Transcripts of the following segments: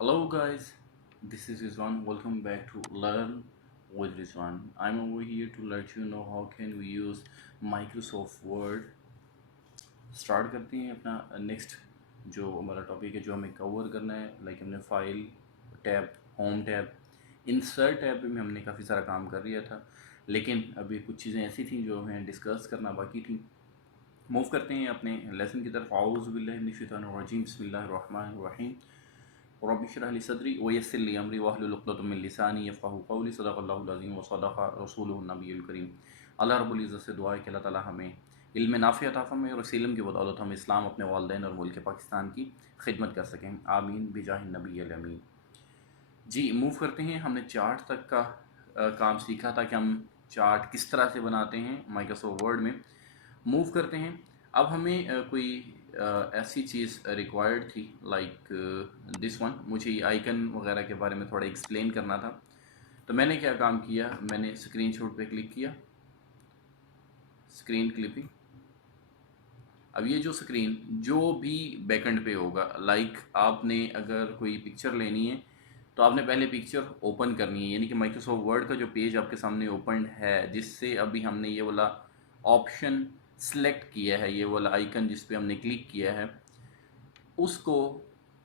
Hello guys, this is Rizwan. Welcome back to Learn with Rizwan. I'm over here to let you know how can we use Microsoft Word. Start करते हैं अपना next जो हमारा topic है जो हमें cover करना है। हमने file tab, home tab, insert tab में हमने काफ़ी सारा काम कर लिया था, लेकिन अभी कुछ चीज़ें ऐसी थी जो हमें डिस्कस करना बाकी थी। मूव करते हैं अपने लेसन की तरफ। आऊज़ु बिल्लाहि मिनश शैतानिर रजीम, बिस्मिल्लाहिर रहमानिर रहीम। रब्बि इश्रह ली सदरी व यस्सिर ली अमरी वहलुल उक़दतम मिन लिसानी यफ़क़हू क़ौली। सदक़ल्लाहुल अज़ीम व सदक़ रसूलुहुन नबियुल करीम। अल्लाह रब्बुल इज़्ज़त से दुआ है कि अल्लाह ताला हमें इल्म नाफ़िअ अता फ़रमाए और इस इल्म की बदौलत हम इस्लाम, अपने वालिदैन और मुल्क पाकिस्तान की खिदमत कर सकें। आमीन बिजाहि नबिय्यिल अमीन। जी, मूव करते हैं। हमने चार्ट तक का काम सीखा था कि हम चार्ट किस तरह से बनाते हैं माइक्रोसॉफ्ट वर्ड में। मूव करते हैं। अब हमें कोई ऐसी चीज़ रिक्वायर्ड थी लाइक दिस वन। मुझे ये आइकन वगैरह के बारे में थोड़ा एक्सप्लेन करना था, तो मैंने क्या काम किया, मैंने स्क्रीनशॉट पे क्लिक किया, स्क्रीन क्लिपिंग। अब ये जो स्क्रीन जो भी बैकएंड पे होगा, लाइक आपने अगर कोई पिक्चर लेनी है तो आपने पहले पिक्चर ओपन करनी है, यानी कि माइक्रोसॉफ्ट वर्ड का जो पेज आपके सामने ओपन है, जिससे अभी हमने ये वाला ऑप्शन सेलेक्ट किया है, ये वाला आइकन जिस पे हमने क्लिक किया है, उसको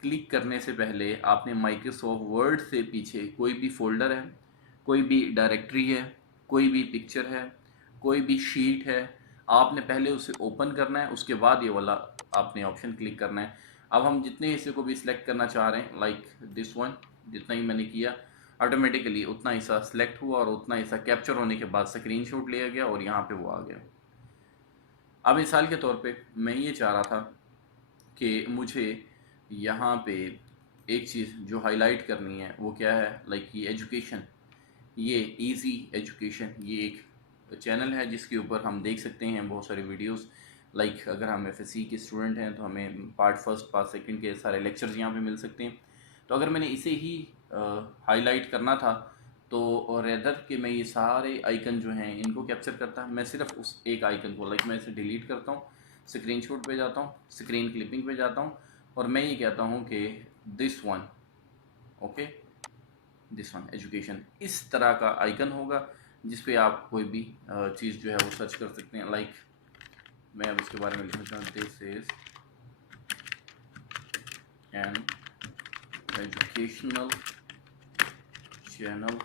क्लिक करने से पहले आपने माइक्रोसॉफ्ट वर्ड से पीछे कोई भी फोल्डर है, कोई भी डायरेक्टरी है, कोई भी पिक्चर है, कोई भी शीट है, आपने पहले उसे ओपन करना है, उसके बाद ये वाला आपने ऑप्शन क्लिक करना है। अब हम जितने हिस्से को भी सिलेक्ट करना चाह रहे हैं, लाइक दिस वन, जितना ही मैंने किया ऑटोमेटिकली उतना हिस्सा सिलेक्ट हुआ और उतना हिस्सा कैप्चर होने के बाद स्क्रीनशॉट लिया गया और यहाँ पे वो आ गया। अब मिसाल के तौर पे मैं ये चाह रहा था कि मुझे यहाँ पे एक चीज़ जो हाईलाइट करनी है वो क्या है, लाइक ये एजुकेशन, ये इजी एजुकेशन, ये एक चैनल है जिसके ऊपर हम देख सकते हैं बहुत सारे वीडियोस। लाइक अगर हम एफएससी के स्टूडेंट हैं तो हमें पार्ट फर्स्ट पार्ट सेकंड के सारे लेक्चर्स यहाँ पे मिल सकते हैं। तो अगर मैंने इसे ही हाईलाइट करना था तो रेदर कि मैं ये सारे आइकन जो हैं इनको कैप्चर करता, मैं सिर्फ उस एक आइकन को, लाइक मैं इसे डिलीट करता हूँ, स्क्रीनशॉट पे जाता हूँ, स्क्रीन क्लिपिंग पे जाता हूँ और मैं ये कहता हूँ कि this one, okay, this one education, इस तरह का आइकन होगा जिस पे आप कोई भी चीज़ जो है वो सर्च कर सकते हैं। लाइक मैं अब इसके बारे में लिख देता हूँ, this is an educational channel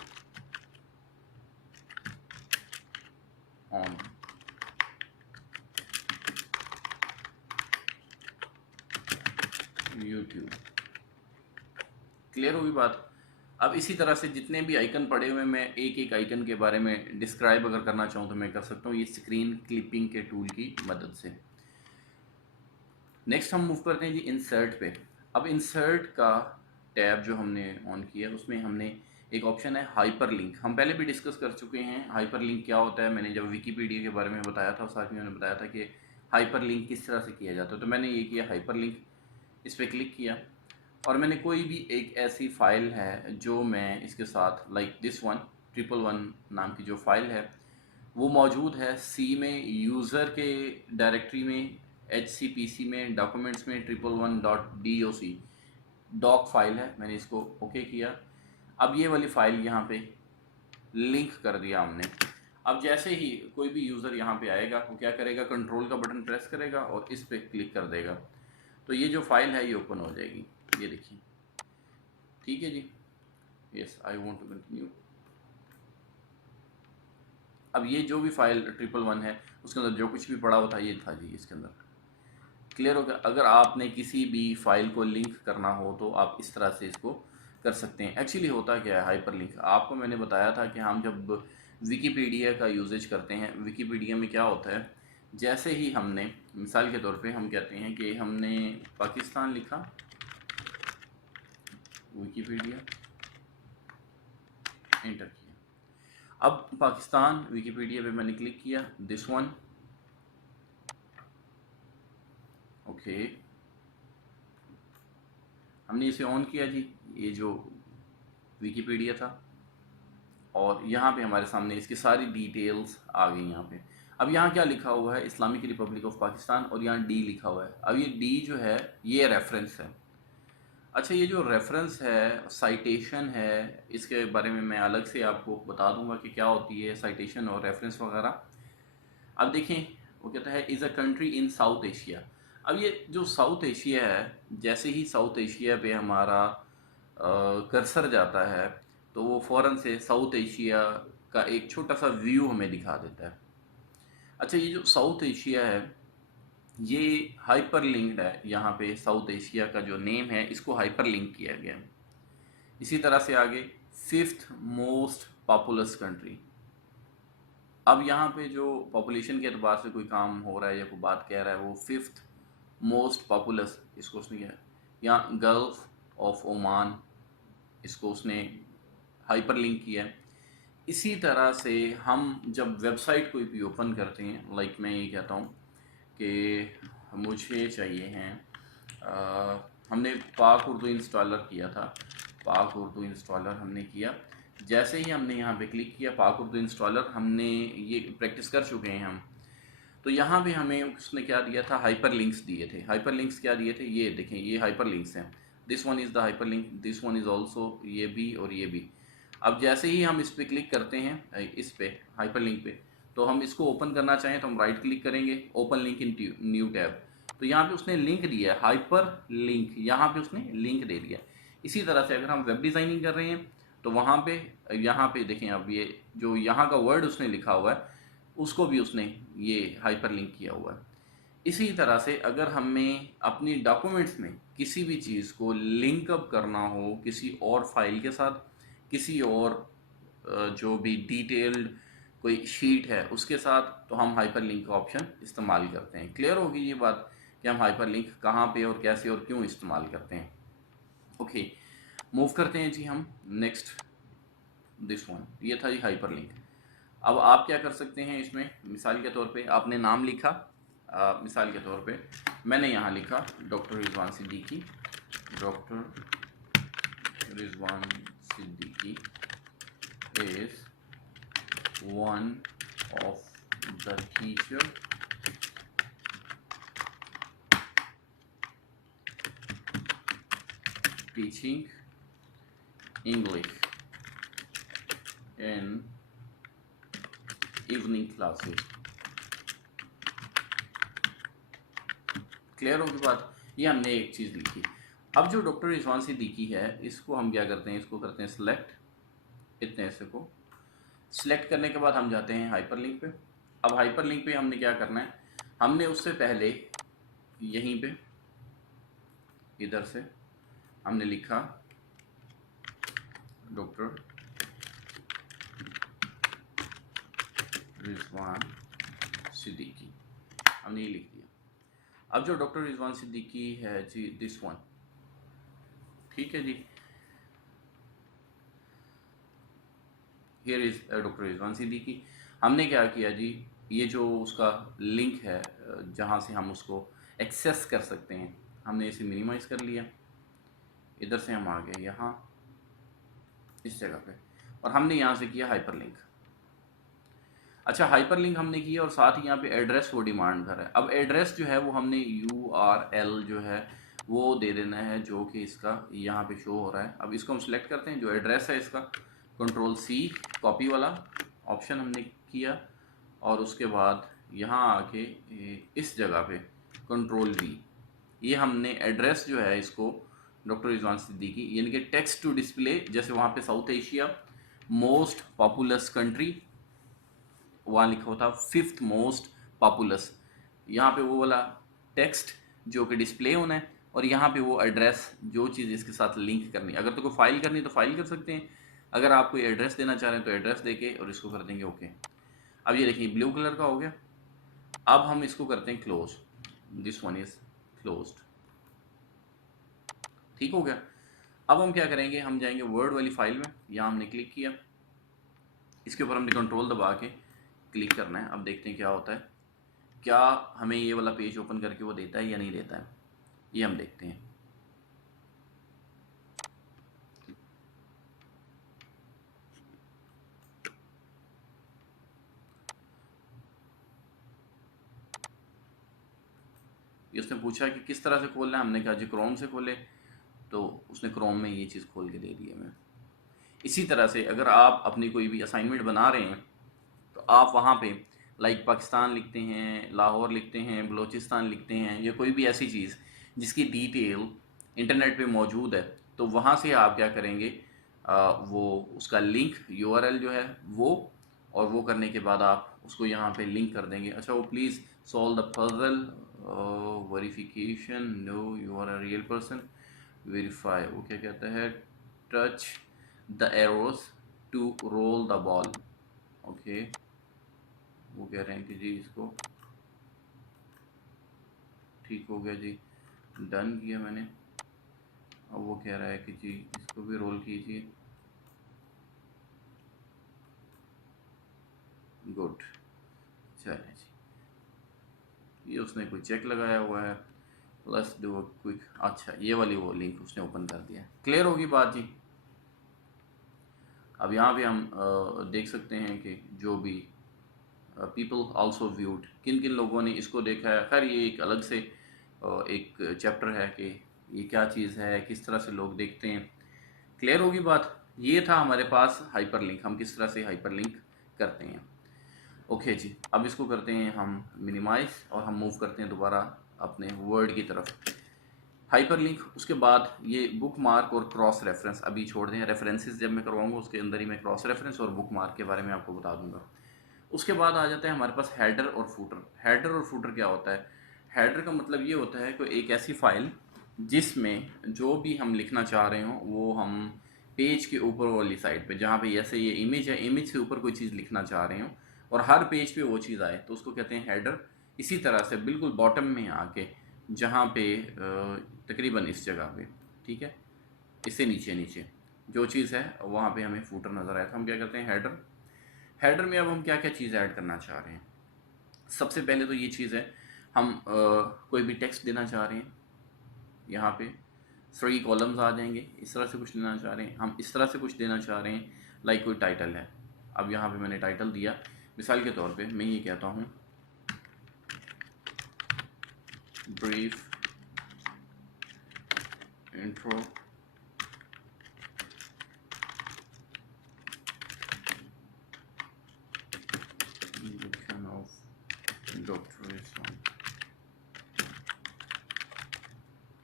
on YouTube. Clear होगी बात। अब इसी तरह से जितने भी आइकन पड़े हुए, मैं एक एक आइकन के बारे में डिस्क्राइब अगर करना चाहूँ तो मैं कर सकता हूँ ये स्क्रीन क्लिपिंग के टूल की मदद से। नेक्स्ट हम मूव करते हैं जी इंसर्ट पे। अब इंसर्ट का टैब जो हमने ऑन किया उसमें हमने एक ऑप्शन है हाइपर लिंक। हम पहले भी डिस्कस कर चुके हैं हाइपर लिंक क्या होता है। मैंने जब विकीपीडिया के बारे में बताया था, साथ में मैंने बताया था कि हाइपर लिंक किस तरह से किया जाता है। तो मैंने ये किया हाइपर लिंक, इस पर क्लिक किया और मैंने कोई भी एक ऐसी फ़ाइल है जो मैं इसके साथ, लाइक दिस वन, 111 नाम की जो फ़ाइल है वो मौजूद है सी में, यूज़र के डायरेक्टरी में, HCPC में, डॉक्यूमेंट्स में 111.doc डॉक फाइल है। मैंने इसको ओके किया। अब ये वाली फ़ाइल यहाँ पे लिंक कर दिया हमने। अब जैसे ही कोई भी यूज़र यहाँ पे आएगा वो क्या करेगा, कंट्रोल का बटन प्रेस करेगा और इस पर क्लिक कर देगा, तो ये जो फाइल है ये ओपन हो जाएगी। ये देखिए, ठीक है जी। Yes, I want to continue. अब ये जो भी फाइल 111 है उसके अंदर जो कुछ भी पड़ा हुआ था ये था जी इसके अंदर। क्लियर हो गया। अगर आपने किसी भी फाइल को लिंक करना हो तो आप इस तरह से इसको कर सकते हैं। एक्चुअली होता क्या है हाइपर लिंक, आपको मैंने बताया था कि हम जब विकीपीडिया का यूजेज करते हैं, विकीपीडिया में क्या होता है, जैसे ही हमने मिसाल के तौर पे हम कहते हैं कि हमने पाकिस्तान लिखा, विकीपीडिया एंटर किया। अब पाकिस्तान विकीपीडिया पे मैंने क्लिक किया, दिस वन, ओके, हमने इसे ऑन किया जी, ये जो विकीपीडिया था, और यहाँ पे हमारे सामने इसकी सारी डिटेल्स आ गई यहाँ पे। अब यहाँ क्या लिखा हुआ है, इस्लामिक रिपब्लिक ऑफ पाकिस्तान, और यहाँ डी लिखा हुआ है। अब ये डी जो है ये रेफरेंस है। अच्छा, ये जो रेफरेंस है, साइटेशन है, इसके बारे में मैं अलग से आपको बता दूंगा कि क्या होती है साइटेशन और रेफरेंस वगैरह। अब देखें, वो कहता है is a country in south Asia. अब ये जो साउथ एशिया है, जैसे ही साउथ एशिया पे हमारा कर्सर जाता है, तो वो फ़ौरन से साउथ एशिया का एक छोटा सा व्यू हमें दिखा देता है। अच्छा, ये जो साउथ एशिया है, ये हाइपर लिंक्ड है। यहाँ पे साउथ एशिया का जो नेम है, इसको हाइपर लिंक किया गया है। इसी तरह से आगे, फिफ्थ मोस्ट पॉपुलस कंट्री। अब यहाँ पे जो पॉपुलेशन के एतबार से कोई काम हो रहा है या कोई बात कह रहा है, वो फिफ्थ मोस्ट पॉपुलस, इसको उसने किया है। यहाँ गल्फ ऑफ ओमान, इसको उसने हाइपर लिंक किया है। इसी तरह से हम जब वेबसाइट कोई भी ओपन करते हैं, लाइक मैं ये कहता हूँ कि मुझे चाहिए हैं, हमने पाक उर्दू इंस्टॉलर किया था, पाक उर्दू इंस्टॉलर हमने किया। जैसे ही हमने यहाँ पे क्लिक किया पाक उर्दू इंस्टॉलर, हमने ये प्रैक्टिस कर चुके हैं हम। तो यहाँ भी हमें उसने क्या दिया था, हाइपर लिंक्स दिए थे। हाइपर लिंक्स क्या दिए थे, ये देखें, ये हाइपर लिंक्स हैं। This one is the hyper link, this one is also, ये भी और ये भी। अब जैसे ही हम इस पर क्लिक करते हैं, इस पे हाइपर लिंक पे, तो हम इसको ओपन करना चाहें तो हम राइट क्लिक करेंगे, open link in new tab. तो यहाँ पे उसने लिंक दिया है, हाइपर लिंक, यहाँ पे उसने लिंक दे दिया। इसी तरह से अगर हम वेब डिज़ाइनिंग कर रहे हैं, तो वहाँ पे, यहाँ पे देखें, अब ये जो यहाँ का वर्ड उसने लिखा हुआ है, उसको भी उसने ये हाइपर लिंक किया हुआ है। इसी तरह से अगर हमें अपनी डॉक्यूमेंट्स में किसी भी चीज़ को लिंक अप करना हो किसी और फाइल के साथ, किसी और जो भी डिटेल्ड कोई शीट है उसके साथ, तो हम हाइपर लिंक का ऑप्शन इस्तेमाल करते हैं। क्लियर होगी ये बात कि हम हाइपर लिंक कहाँ पे और कैसे और क्यों इस्तेमाल करते हैं। ओके, मूव करते हैं जी हम नेक्स्ट, दिस वन, ये था जी हाइपर लिंक। अब आप क्या कर सकते हैं इसमें, मिसाल के तौर पे आपने नाम लिखा, मिसाल के तौर पे मैंने यहाँ लिखा doctor Rizwan Siddiqui, doctor Rizwan Siddiqui is one of the teacher teaching English in evening classes. Clear होगी बात, ये हमने एक चीज़ लिखी। अब जो डॉक्टर रिजवान सिद्दीकी है, इसको हम क्या करते हैं, इसको करते हैं सिलेक्ट, इतने ऐसे को सिलेक्ट करने के बाद हम जाते हैं हाइपर लिंक पे। अब हाइपर लिंक पे हमने क्या करना है, हमने उससे पहले यहीं पे इधर से हमने लिखा डॉक्टर रिजवान सिद्दीकी, हमने ये लिख दिया। अब जो डॉक्टर रिजवान सिद्दीकी है जी, दिस वन, ठीक है जी, here is doctor Rizwan Siddiqui. हमने क्या किया जी, ये जो उसका लिंक है जहाँ से हम उसको एक्सेस कर सकते हैं, हमने इसे मिनिमाइज़ कर लिया। इधर से हम आ गए यहाँ इस जगह पे, और हमने यहाँ से किया हाइपर लिंक। अच्छा, हाइपर लिंक हमने किया और साथ ही यहाँ पे एड्रेस वो डिमांड कर रहा है। अब एड्रेस जो है वो हमने URL जो है वो दे देना है, जो कि इसका यहाँ पे शो हो रहा है। अब इसको हम सिलेक्ट करते हैं, जो एड्रेस है इसका, Ctrl+C कॉपी वाला ऑप्शन हमने किया, और उसके बाद यहाँ आके इस जगह पे Ctrl+V, ये हमने एड्रेस जो है इसको डॉक्टर रिजवान सिद्दीकी, यानी कि टेक्स्ट टू डिस्प्ले, जैसे वहाँ पे south Asia most populous country, वहाँ लिखा हुआ था फिफ्थ मोस्ट पॉपुलस, यहाँ पे वो वाला टेक्स्ट जो कि डिस्प्ले होना है, और यहाँ पे वो एड्रेस, जो चीज़ इसके साथ लिंक करनी है। अगर तो कोई फाइल करनी है तो फाइल कर सकते हैं, अगर आप कोई एड्रेस देना चाह रहे हैं तो एड्रेस देके और इसको कर देंगे ओके। अब ये देखिए ब्लू कलर का हो गया। अब हम इसको करते हैं close, this one is closed, ठीक हो गया। अब हम क्या करेंगे, हम जाएंगे वर्ड वाली फाइल में, यहाँ हमने क्लिक किया, इसके ऊपर हमने कंट्रोल दबा के क्लिक करना है। अब देखते हैं क्या होता है, क्या हमें ये वाला पेज ओपन करके वो देता है या नहीं देता है, ये हम देखते हैं। ये उसने पूछा कि किस तरह से खोलना है, हमने कहा जी क्रोम से खोले। तो उसने क्रोम में ये चीज़ खोल के दे दी है हमें। इसी तरह से अगर आप अपनी कोई भी असाइनमेंट बना रहे हैं तो आप वहाँ पे लाइक पाकिस्तान लिखते हैं, लाहौर लिखते हैं, बलूचिस्तान लिखते हैं, या कोई भी ऐसी चीज़ जिसकी डिटेल इंटरनेट पे मौजूद है, तो वहाँ से आप क्या करेंगे, वो उसका लिंक यूआरएल जो है वो, और वो करने के बाद आप उसको यहाँ पे लिंक कर देंगे। अच्छा, वो please solve the puzzle verification, no you are a real person, verify, वो क्या कहता है, touch the arrows to roll the ball. Okay, वो कह रहे हैं कि जी इसको ठीक हो गया जी, डन किया मैंने। अब वो कह रहा है कि जी इसको भी रोल कीजिए, गुड, चलिए जी, ये उसने कोई चेक लगाया हुआ है, प्लस डू क्विक, अच्छा ये वाली वो लिंक उसने ओपन कर दिया। क्लियर होगी बात जी। अब यहाँ पे हम देख सकते हैं कि जो भी पीपल आल्सो व्यूड, किन किन लोगों ने इसको देखा है। खैर ये एक अलग से एक चैप्टर है कि ये क्या चीज़ है, किस तरह से लोग देखते हैं। क्लियर होगी बात। ये था हमारे पास हाइपर लिंक, हम किस तरह से हाइपर लिंक करते हैं। ओके जी, अब इसको करते हैं हम मिनिमाइज और हम मूव करते हैं दोबारा अपने वर्ड की तरफ। हाइपर लिंक, उसके बाद ये बुक मार्क और क्रॉस रेफरेंस अभी छोड़ दें, रेफरेंसेस जब मैं करवाऊंगा उसके अंदर ही मैं क्रॉस रेफरेंस और बुक मार्क के बारे में आपको बता दूंगा। उसके बाद आ जाता है हमारे पास हेडर और फूटर। हेडर और फूटर क्या होता है? हेडर का मतलब ये होता है कि एक ऐसी फाइल जिसमें जो भी हम लिखना चाह रहे हो वो हम पेज के ऊपर वाली साइड पे, जहाँ पे जैसे ये इमेज है, इमेज के ऊपर कोई चीज़ लिखना चाह रहे हो और हर पेज पे वो चीज़ आए, तो उसको कहते हैं हेडर। इसी तरह से बिल्कुल बॉटम में आके जहाँ पे तकरीबन इस जगह पे, ठीक है, इससे नीचे नीचे जो चीज़ है वहाँ पे हमें फूटर नज़र आया, तो हम क्या करते हैं हेडर। हेडर में अब हम क्या क्या चीज़ ऐड करना चाह रहे हैं। सबसे पहले तो ये चीज़ है, हम कोई भी टेक्स्ट देना चाह रहे हैं, यहाँ पे 3 कॉलम्स आ जाएंगे। इस तरह से कुछ देना चाह रहे हैं, हम इस तरह से कुछ देना चाह रहे हैं, लाइक कोई टाइटल है। अब यहाँ पे मैंने टाइटल दिया, मिसाल के तौर पे मैं ये कहता हूँ brief intro of doctor Islam.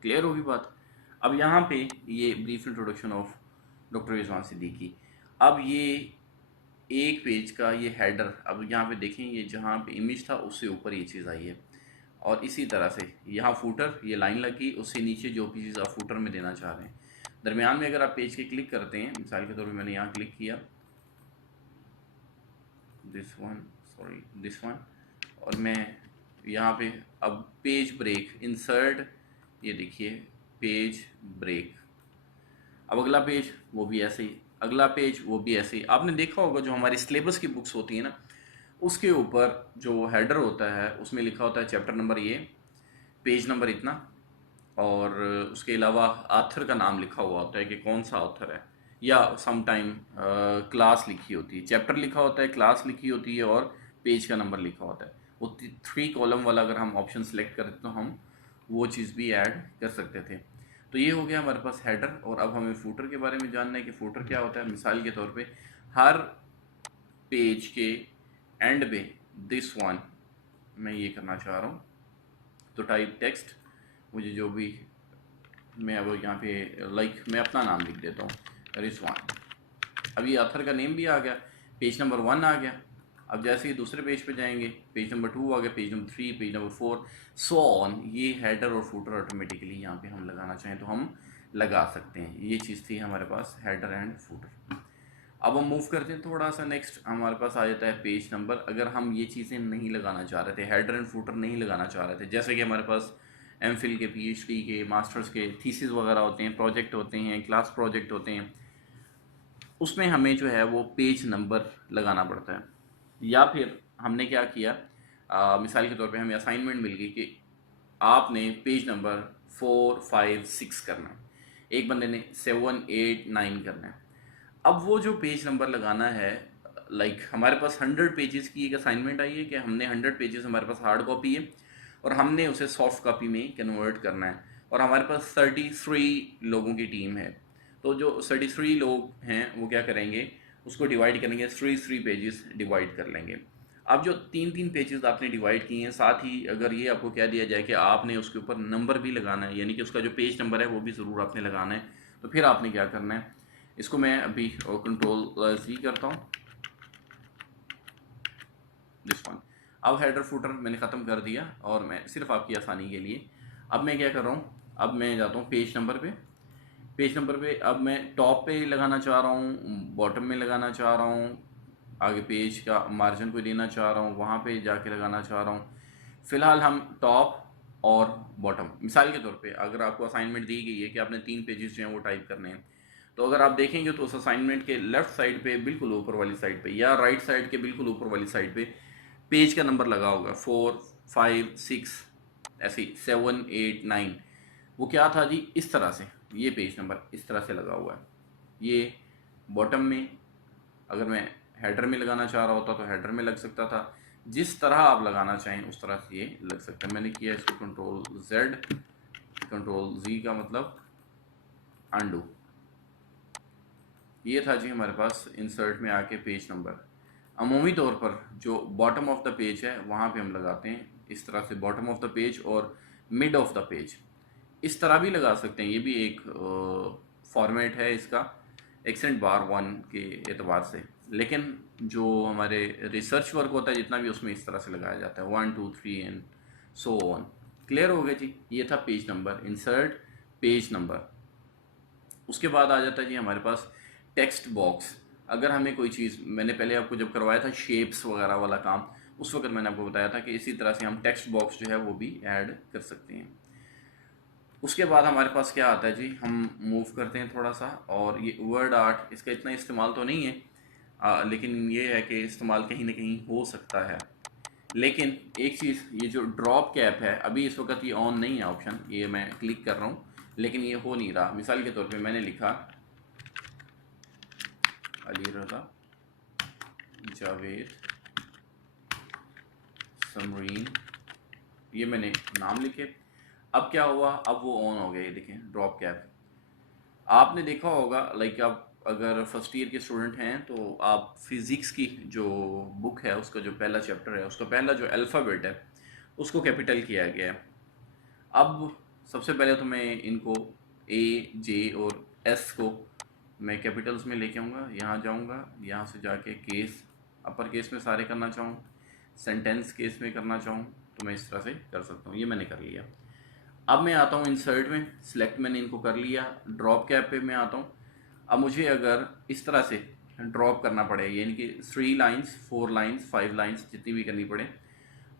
Clear होगी बात। अब यहाँ पे ये brief introduction of doctor Rizwan Siddiqui. अब ये एक पेज का ये हेडर, अब यहाँ पे देखें ये जहाँ पे इमेज था उससे ऊपर ये चीज़ आई है, और इसी तरह से यहाँ फूटर ये लाइन लगी, उससे नीचे जो भी चीज़ आप फूटर में देना चाह रहे हैं। दरमियान में अगर आप पेज के क्लिक करते हैं, मिसाल के तौर पे मैंने यहाँ क्लिक किया, this one, sorry this one, और मैं यहाँ पे अब पेज ब्रेक इंसर्ट, ये देखिए पेज ब्रेक। अब अगला पेज वो भी ऐसे ही, अगला पेज वो भी ऐसे ही। आपने देखा होगा जो हमारी सिलेबस की बुक्स होती है ना, उसके ऊपर जो हेडर होता है उसमें लिखा होता है चैप्टर नंबर ये, पेज नंबर इतना, और उसके अलावा ऑथर का नाम लिखा हुआ होता है कि कौन सा ऑथर है, या सम टाइम क्लास लिखी होती है, चैप्टर लिखा होता है, क्लास लिखी होती है, और पेज का नंबर लिखा होता है। वो 3 कॉलम वाला अगर हम ऑप्शन सेलेक्ट करें तो हम वो चीज़ भी ऐड कर सकते थे। तो ये हो गया हमारे पास हेडर। और अब हमें फूटर के बारे में जानना है कि फूटर क्या होता है। मिसाल के तौर पे हर पेज के एंड पे दिस वन मैं ये करना चाह रहा हूँ, तो टाइप टेक्स्ट, मुझे जो भी, मैं अब यहाँ पे लाइक मैं अपना नाम लिख देता हूँ रिजवान। अब ये ऑथर का नेम भी आ गया, पेज नंबर 1 आ गया। अब जैसे ही दूसरे पेज पे जाएंगे, पेज नंबर 2 आ गया, page number 3, page number 4, so on. ये हेडर और फूटर ऑटोमेटिकली यहाँ पे हम लगाना चाहें तो हम लगा सकते हैं। ये चीज़ थी हमारे पास हेडर एंड फूटर। अब हम मूव करते हैं थोड़ा सा, नेक्स्ट हमारे पास आ जाता है पेज नंबर। अगर हम ये चीज़ें नहीं लगाना चाह रहे थे, हेडर एंड फूटर नहीं लगाना चाह रहे थे, जैसे कि हमारे पास एमफिल के, पीएचडी के, मास्टर्स के थीसिस वगैरह होते हैं, प्रोजेक्ट होते हैं, क्लास प्रोजेक्ट होते हैं, उसमें हमें जो है वो पेज नंबर लगाना पड़ता है। या फिर हमने क्या किया, मिसाल के तौर पे हमें असाइनमेंट मिल गई कि आपने पेज नंबर 4, 5, 6 करना है, एक बंदे ने 7, 8, 9 करना है। अब वो जो पेज नंबर लगाना है, लाइक हमारे पास 100 पेजेस की एक असाइनमेंट आई है कि हमने 100 पेजेस, हमारे पास हार्ड कॉपी है और हमने उसे सॉफ्ट कॉपी में कन्वर्ट करना है, और हमारे पास 33 लोगों की टीम है। तो जो 33 लोग हैं वो क्या करेंगे, उसको डिवाइड करेंगे, 3 पेजेस डिवाइड कर लेंगे। अब जो 3 पेजेस आपने डिवाइड किए हैं, साथ ही अगर ये आपको कह दिया जाए कि आपने उसके ऊपर नंबर भी लगाना है, यानी कि उसका जो पेज नंबर है वो भी ज़रूर आपने लगाना है, तो फिर आपने क्या करना है, इसको मैं अभी कंट्रोल Z करता हूँ, दिस वन। अब हेडर फुटर मैंने ख़त्म कर दिया, और मैं सिर्फ आपकी आसानी के लिए अब मैं क्या कर रहा हूँ, अब मैं जाता हूँ पेज नंबर पे। पेज नंबर पे अब मैं टॉप पे लगाना चाह रहा हूँ, बॉटम में लगाना चाह रहा हूँ, आगे पेज का मार्जिन को देना चाह रहा हूँ, वहाँ पे जाके लगाना चाह रहा हूँ। फ़िलहाल हम टॉप और बॉटम, मिसाल के तौर पे अगर आपको असाइनमेंट दी गई है कि आपने 3 पेजेस जो हैं वो टाइप करने हैं, तो अगर आप देखेंगे तो उस असाइनमेंट के लेफ़्ट साइड पे बिल्कुल ऊपर वाली साइड पे या राइट साइड के बिल्कुल ऊपर वाली साइड पे पेज का नंबर लगा होगा, 4, 5, 6, ऐसे ही 7, 8, 9। वो क्या था जी, इस तरह से ये पेज नंबर इस तरह से लगा हुआ है। ये बॉटम में अगर मैं हेडर में लगाना चाह रहा होता तो हेडर में लग सकता था। जिस तरह आप लगाना चाहें उस तरह से ये लग सकता है। मैंने किया इसको कंट्रोल Z का मतलब अंडू। ये था जी हमारे पास इंसर्ट में आके पेज नंबर। अमूमी तौर पर जो बॉटम ऑफ द पेज है वहाँ पे हम लगाते हैं इस तरह से, बॉटम ऑफ द पेज और मिड ऑफ द पेज, इस तरह भी लगा सकते हैं। ये भी एक फॉर्मेट है इसका, एक्सेंट बार 1 के एतबार से। लेकिन जो हमारे रिसर्च वर्क होता है जितना भी, उसमें इस तरह से लगाया जाता है, 1, 2, 3 एंड सो ऑन। क्लियर हो गया जी, ये था page number, insert page number. उसके बाद आ जाता है जी हमारे पास टेक्स्ट बॉक्स। अगर हमें कोई चीज़, मैंने पहले आपको जब करवाया था शेप्स वगैरह वाला काम, उस वक्त मैंने आपको बताया था कि इसी तरह से हम टेक्स्ट बॉक्स जो है वो भी ऐड कर सकते हैं। उसके बाद हमारे पास क्या आता है जी, हम मूव करते हैं थोड़ा सा, और ये वर्ड आर्ट, इसका इतना इस्तेमाल तो नहीं है, लेकिन ये है कि इस्तेमाल कहीं ना कहीं हो सकता है। लेकिन एक चीज़, ये जो ड्रॉप कैप है, अभी इस वक्त ये ऑन नहीं है ऑप्शन, ये मैं क्लिक कर रहा हूँ लेकिन ये हो नहीं रहा। मिसाल के तौर पे मैंने लिखा अली रज़ा जावेद समरीन, ये मैंने नाम लिखे। अब क्या हुआ, अब वो ऑन हो गया, ये देखें ड्रॉप कैप। आपने देखा होगा, लाइक आप अगर फर्स्ट ईयर के स्टूडेंट हैं तो आप फिज़िक्स की जो बुक है उसका जो पहला चैप्टर है, उसका पहला जो अल्फ़ाबेट है उसको कैपिटल किया गया है। अब सबसे पहले तो मैं इनको A, J और S को मैं कैपिटल्स में लेके आऊँगा, यहाँ जाऊँगा, यहाँ से जाके केस अपर केस में सारे करना चाहूँ, सेंटेंस केस में करना चाहूँ तो मैं इस तरह से कर सकता हूँ। ये मैंने कर लिया। अब मैं आता हूँ इंसर्ट में, सिलेक्ट मैंने इनको कर लिया, ड्रॉप कैप पे मैं आता हूँ। अब मुझे अगर इस तरह से ड्रॉप करना पड़े, यानी कि 3 लाइन्स, 4 लाइन्स, 5 लाइन्स जितनी भी करनी पड़े,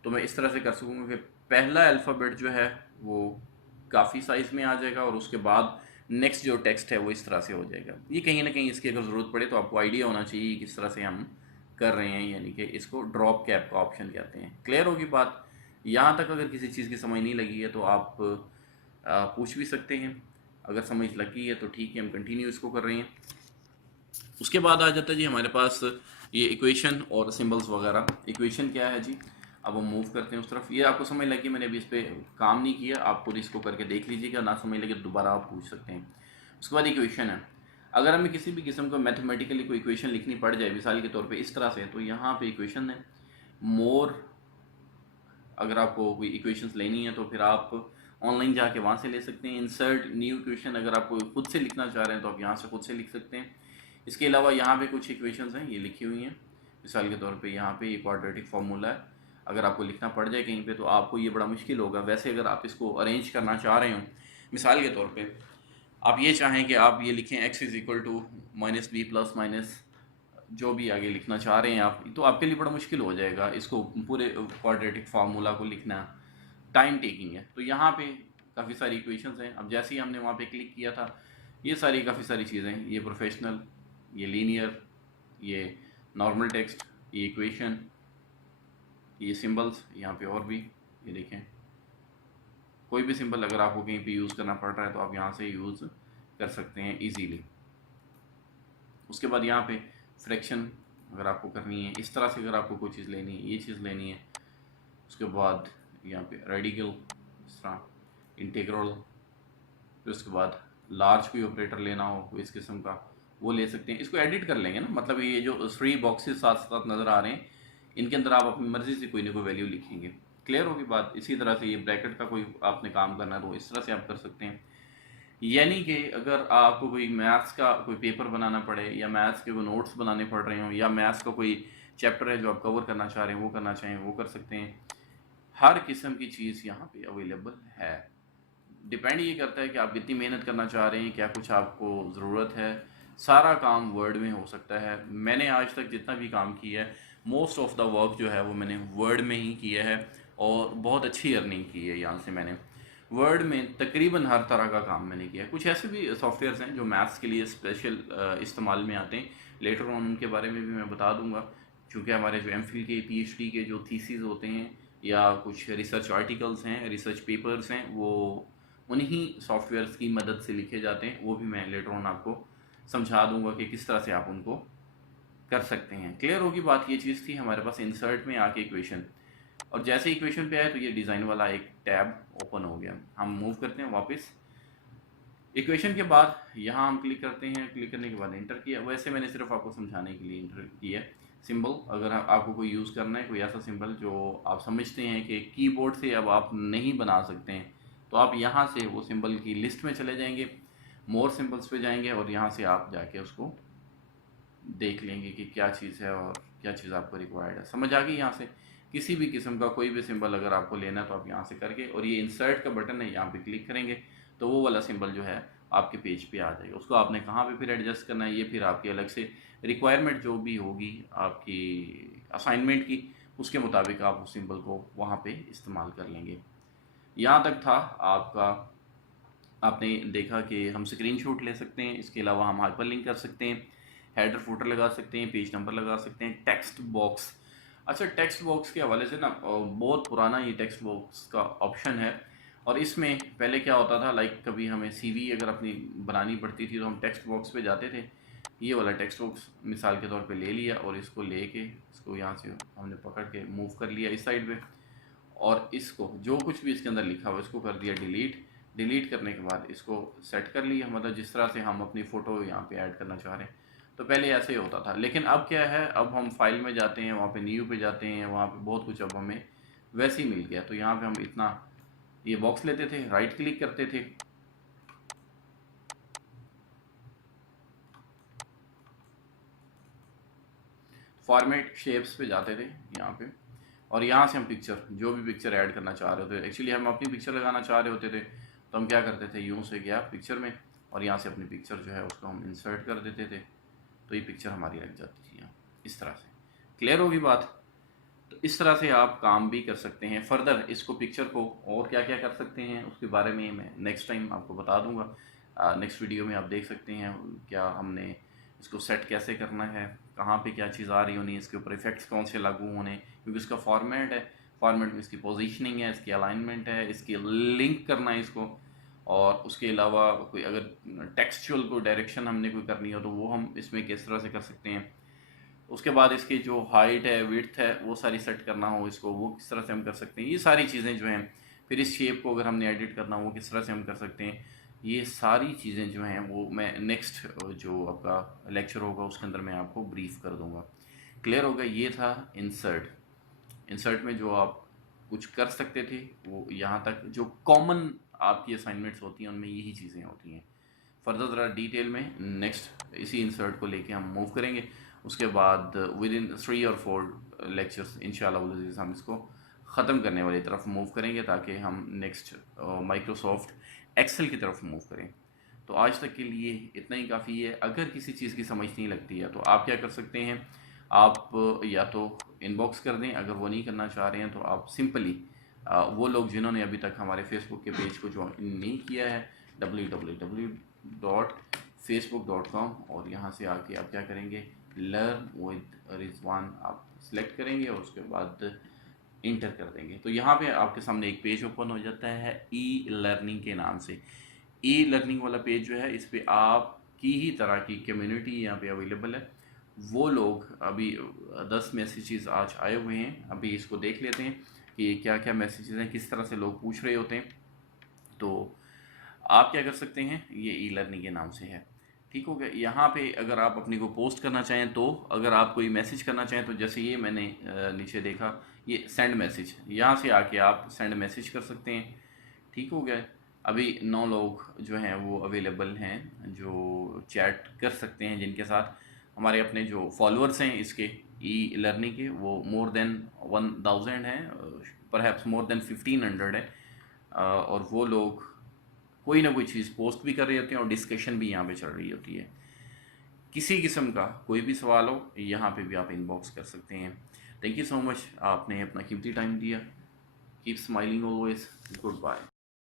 तो मैं इस तरह से कर सकूँगा कि पहला अल्फ़ाबेट जो है वो काफ़ी साइज़ में आ जाएगा, और उसके बाद नेक्स्ट जो टेक्स्ट है वो इस तरह से हो जाएगा। ये कहीं ना कहीं इसकी अगर ज़रूरत पड़े तो आपको आइडिया होना चाहिए किस तरह से हम कर रहे हैं, यानी कि इसको ड्रॉप कैप का ऑप्शन कहते हैं। क्लियर होगी बात? यहाँ तक अगर किसी चीज़ की समझ नहीं लगी है तो आप पूछ भी सकते हैं, अगर समझ लगी है तो ठीक है, हम कंटिन्यू इसको कर रहे हैं। उसके बाद आ जाता है जी हमारे पास ये इक्वेशन और सिंबल्स वगैरह। इक्वेशन क्या है जी, अब हम मूव करते हैं उस तरफ। ये आपको समझ लगी, मैंने अभी इस पर काम नहीं किया, आप खुद इसको करके देख लीजिएगा, ना समझ लगे तो दोबारा आप पूछ सकते हैं। उसके बाद इक्वेशन है, अगर हमें किसी भी किस्म का मैथमेटिकली कोई इक्वेशन लिखनी पड़ जाए, मिसाल के तौर पे इस तरह से, तो यहाँ पे इक्वेशन है। मोर, अगर आपको कोई इक्वेशंस लेनी है तो फिर आप ऑनलाइन जाके वहाँ से ले सकते हैं। इंसर्ट न्यू इक्वेशन, अगर आपको खुद से लिखना चाह रहे हैं तो आप यहाँ से खुद से लिख सकते हैं। इसके अलावा यहाँ पे कुछ इक्वेशंस हैं, ये लिखी हुई हैं। मिसाल के तौर पे यहाँ पे एक क्वाड्रेटिक फार्मूला है, अगर आपको लिखना पड़ जाए कहीं पे तो आपको ये बड़ा मुश्किल होगा। वैसे अगर आप इसको अरेंज करना चाह रहे हो, मिसाल के तौर पे आप ये चाहें कि आप ये लिखें x is equal to -b plus minus जो भी आगे लिखना चाह रहे हैं आप, तो आपके लिए बड़ा मुश्किल हो जाएगा इसको पूरे क्वाड्रेटिक फार्मूला को लिखना, टाइम टेकिंग है। तो यहाँ पे काफ़ी सारी इक्वेशंस हैं। अब जैसे ही हमने वहाँ पे क्लिक किया था, ये सारी काफ़ी सारी चीज़ें, ये प्रोफेशनल, ये लीनियर, ये नॉर्मल टेक्स्ट, ये इक्वेशन, ये सिंबल्स, यहाँ पे और भी ये देखें, कोई भी सिंबल अगर आपको कहीं पे यूज़ करना पड़ रहा है तो आप यहाँ से यूज़ कर सकते हैं इजीली। उसके बाद यहाँ पे फ्रैक्शन अगर आपको करनी है, इस तरह से अगर आपको कोई चीज़ लेनी है, ये चीज़ लेनी है। उसके बाद यहाँ पे रेडिकल, इस तरह इंटीग्रल, फिर उसके बाद लार्ज कोई ऑपरेटर लेना हो कोई इस किस्म का वो ले सकते हैं। इसको एडिट कर लेंगे ना, मतलब ये जो 3 बॉक्सेस साथ साथ नज़र आ रहे हैं इनके अंदर आप अपनी मर्ज़ी से कोई ना कोई वैल्यू लिखेंगे। क्लियर होगी बात। इसी तरह से ये ब्रैकेट का कोई आपने काम करना है तो इस तरह से आप कर सकते हैं। यानी कि अगर आपको कोई मैथ्स का कोई पेपर बनाना पड़े या मैथ्स के कोई नोट्स बनाने पड़ रहे हों या मैथ्स का कोई चैप्टर है जो आप कवर करना चाह रहे हैं वो करना चाहें वो कर सकते हैं। हर किस्म की चीज़ यहाँ पे अवेलेबल है। डिपेंड ये करता है कि आप कितनी मेहनत करना चाह रहे हैं, क्या कुछ आपको ज़रूरत है। सारा काम वर्ड में हो सकता है। मैंने आज तक जितना भी काम किया है मोस्ट ऑफ द वर्क जो है वो मैंने वर्ड में ही किया है और बहुत अच्छी अर्निंग की है यहाँ से। मैंने वर्ड में तकरीबन हर तरह का काम मैंने किया है। कुछ ऐसे भी सॉफ्टवेयर्स हैं जो मैथ्स के लिए स्पेशल इस्तेमाल में आते हैं, लेटर ऑन उनके बारे में भी मैं बता दूंगा। क्योंकि हमारे जो एमफिल के पीएचडी के जो थीसिस होते हैं या कुछ रिसर्च आर्टिकल्स हैं रिसर्च पेपर्स हैं वो उन्हीं सॉफ्टवेयर्स की मदद से लिखे जाते हैं। वो भी मैं लेटर ऑन आपको समझा दूंगा कि किस तरह से आप उनको कर सकते हैं। क्लियर होगी बात। ये चीज़ थी हमारे पास इंसर्ट में आके इक्वेशन, और जैसे इक्वेशन पे आए तो ये डिज़ाइन वाला एक टैब ओपन हो गया। हम मूव करते हैं वापस इक्वेशन के बाद यहाँ हम क्लिक करते हैं। क्लिक करने के बाद इंटर किया। वैसे मैंने सिर्फ आपको समझाने के लिए इंटर किया है। सिंबल अगर आपको कोई यूज़ करना है कोई ऐसा सिंबल जो आप समझते हैं कि कीबोर्ड से अब आप नहीं बना सकते हैं तो आप यहाँ से वो सिंबल की लिस्ट में चले जाएंगे, मोर सिंबल्स पे जाएंगे और यहाँ से आप जाके उसको देख लेंगे कि क्या चीज़ है और क्या चीज़ आपको रिक्वायर्ड है। समझ आ गई। यहाँ से किसी भी किस्म का कोई भी सिंबल अगर आपको लेना है तो आप यहाँ से करके और ये इंसर्ट का बटन है यहाँ पे क्लिक करेंगे तो वो वाला सिंबल जो है आपके पेज पे आ जाएगा। उसको आपने कहाँ पे फिर एडजस्ट करना है ये फिर आपकी अलग से रिक्वायरमेंट जो भी होगी आपकी असाइनमेंट की उसके मुताबिक आप उस सिंबल को वहाँ पे इस्तेमाल कर लेंगे। यहाँ तक था आपका। आपने देखा कि हम स्क्रीनशॉट ले सकते हैं, इसके अलावा हम हाइपरलिंक कर सकते हैं, हेडर फुटर लगा सकते हैं, पेज नंबर लगा सकते हैं, टेक्स्ट बॉक्स। अच्छा, टेक्स्ट बॉक्स के हवाले से ना बहुत पुराना ये टेक्स्ट बॉक्स का ऑप्शन है और इसमें पहले क्या होता था लाइक कभी हमें सीवी अगर अपनी बनानी पड़ती थी तो हम टेक्स्ट बॉक्स पे जाते थे। ये वाला टेक्स्ट बॉक्स मिसाल के तौर पे ले लिया और इसको लेके इसको यहाँ से हमने पकड़ के मूव कर लिया इस साइड पे और इसको जो कुछ भी इसके अंदर लिखा हुआ इसको कर दिया डिलीट। डिलीट करने के बाद इसको सेट कर लिया, मतलब जिस तरह से हम अपनी फ़ोटो यहाँ पे ऐड करना चाह रहे हैं। तो पहले ऐसे ही होता था, लेकिन अब क्या है, अब हम फाइल में जाते हैं, वहाँ पे न्यू पे जाते हैं, वहाँ पे बहुत कुछ अब हमें वैसे ही मिल गया। तो यहाँ पे हम इतना ये बॉक्स लेते थे, राइट क्लिक करते थे, फॉर्मेट शेप्स पे जाते थे यहाँ पे और यहाँ से हम पिक्चर जो भी पिक्चर ऐड करना चाह रहे होते। एक्चुअली हम अपनी पिक्चर लगाना चाह रहे होते थे तो हम क्या करते थे, यूँ से गया पिक्चर में और यहाँ से अपनी पिक्चर जो है उसको हम इंसर्ट कर देते थे तो ये पिक्चर हमारी लग जाती थी यहाँ इस तरह से। क्लियर होगी बात। तो इस तरह से आप काम भी कर सकते हैं। फर्दर इसको पिक्चर को और क्या क्या कर सकते हैं उसके बारे में मैं नेक्स्ट टाइम आपको बता दूंगा। नेक्स्ट वीडियो में आप देख सकते हैं क्या हमने इसको सेट कैसे करना है, कहाँ पे क्या चीज़ आ रही होनी है, इसके ऊपर इफेक्ट्स कौन से लागू होने, क्योंकि इसका फॉर्मेट है, फॉर्मेट में इसकी पोजीशनिंग है, इसकी अलाइनमेंट है, इसकी लिंक करना है इसको। और उसके अलावा कोई अगर टेक्सचुअल को डायरेक्शन हमने कोई करनी हो तो वो हम इसमें किस तरह से कर सकते हैं। उसके बाद इसकी जो हाइट है विड्थ है वो सारी सेट करना हो इसको वो किस तरह से हम कर सकते हैं। ये सारी चीज़ें जो हैं, फिर इस शेप को अगर हमने एडिट करना हो वो किस तरह से हम कर सकते हैं। ये सारी चीज़ें जो हैं वो मैं नेक्स्ट जो आपका लेक्चर होगा उसके अंदर मैं आपको ब्रीफ कर दूंगा। क्लियर होगा। ये था इंसर्ट। इंसर्ट में जो आप कुछ कर सकते थे वो यहाँ तक जो कॉमन आपकी असाइनमेंट्स होती हैं उनमें यही चीज़ें होती हैं। फर्दर ज़रा डिटेल में नेक्स्ट इसी इंसर्ट को लेके हम मूव करेंगे। उसके बाद विद इन 3 और 4 लेक्चर्स इंशाल्लाह हम इसको ख़त्म करने वाली तरफ मूव करेंगे ताकि हम नेक्स्ट माइक्रोसॉफ्ट एक्सेल की तरफ मूव करें। तो आज तक के लिए इतना ही काफ़ी है। अगर किसी चीज़ की समझ नहीं लगती है तो आप क्या कर सकते हैं, आप या तो इनबॉक्स कर दें, अगर वो नहीं करना चाह रहे हैं तो आप सिंपली वो लोग जिन्होंने अभी तक हमारे फेसबुक के पेज को ज्वाइन नहीं किया है www.facebook.com और यहाँ से आके आप क्या करेंगे, लर्न विद रिजवान आप सिलेक्ट करेंगे और उसके बाद इंटर कर देंगे। तो यहाँ पे आपके सामने एक पेज ओपन हो जाता है ई लर्निंग के नाम से। ई लर्निंग वाला पेज जो है इस पर आपकी ही तरह की कम्युनिटी यहाँ पे अवेलेबल है। वो लोग अभी 10 मैसेजेस आज आए हुए हैं, अभी इसको देख लेते हैं कि क्या क्या मैसेजेस हैं, किस तरह से लोग पूछ रहे होते हैं। तो आप क्या कर सकते हैं, ये ई लर्निंग के नाम से है। ठीक हो गया। यहाँ पे अगर आप अपनी को पोस्ट करना चाहें तो, अगर आप कोई मैसेज करना चाहें तो जैसे ये मैंने नीचे देखा, ये सेंड मैसेज, यहाँ से आके आप सेंड मैसेज कर सकते हैं। ठीक हो गया। अभी 9 लोग जो हैं वो अवेलेबल हैं जो चैट कर सकते हैं, जिनके साथ हमारे अपने जो फॉलोअर्स हैं इसके ई लर्निंग के, वो मोर देन 1000 हैं, परहैप्स मोर देन 1500 है। और वो लोग कोई ना कोई चीज़ पोस्ट भी कर रहे होते हैं और डिस्कशन भी यहाँ पे चल रही होती है। किसी किस्म का कोई भी सवाल हो यहाँ पे भी आप इनबॉक्स कर सकते हैं। थैंक यू सो मच, आपने अपना कीमती टाइम दिया। Keep smiling always. Good bye.